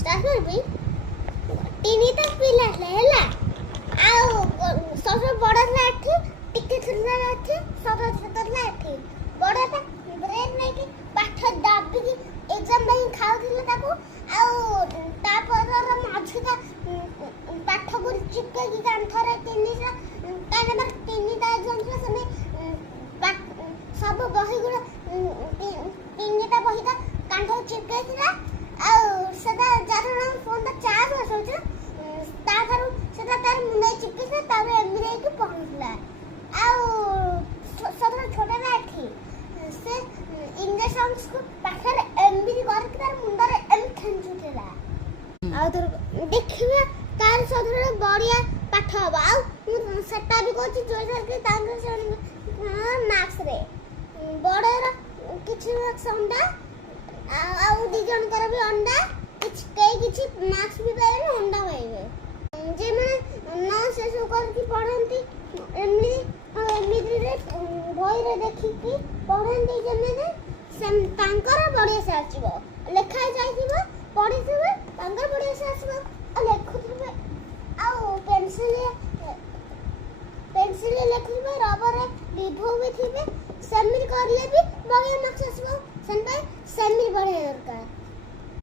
Start कर भी tiny तक पिला हैला आउ सब बड़ा लाठी टिके छोटा लाठी सब छोटा लाठी बड़ा ता ब्रेन नहीं कि पाठ दाबी कि एग्जाम में खाउथिले ताको आउ तापर माछुता पाठ को चिपके कि कांथरे टीनीटा काने मार टीनीटा एग्जाम से समय सब बही गुड़ा टीनीटा बहीटा कांथरे चिपके थिला आउ सदा जारो फोन ता चार्ज होछ ता थारु सदा तार मुंडे चिपके से तारे एमरे के पहुंचला आउ सब छोटा लाठी से इंजेक्शन को पाखर एमबी कर के तार मुंडरे एम खंचुतेला आउ तर देखिबा तार सदरे बढिया पाठ हबा आउ सेटा भी कोची जोइसर के तांगर से मार्क्स रे बडर किछि संडा आउ दी जन कर भी अंडा किछि मार्क्स भी पाइबे अंडा पाइबे जे माने ना शेष कर की पढ़ंती एमनी रे बही रे देखि की पढ़ंती जे माने सम तांकर बढिया से आछिबो लेखा जाइथिबो पढिथिबो तांकर बढिया से आछिबो आ लेखुथिबे आउ पेंसिल लेखुथिबे रबर विभो भी थिबे सबमिट करले भी बढिया मार्क्स आछिबो सेन सेमी बढ़िया दरकार।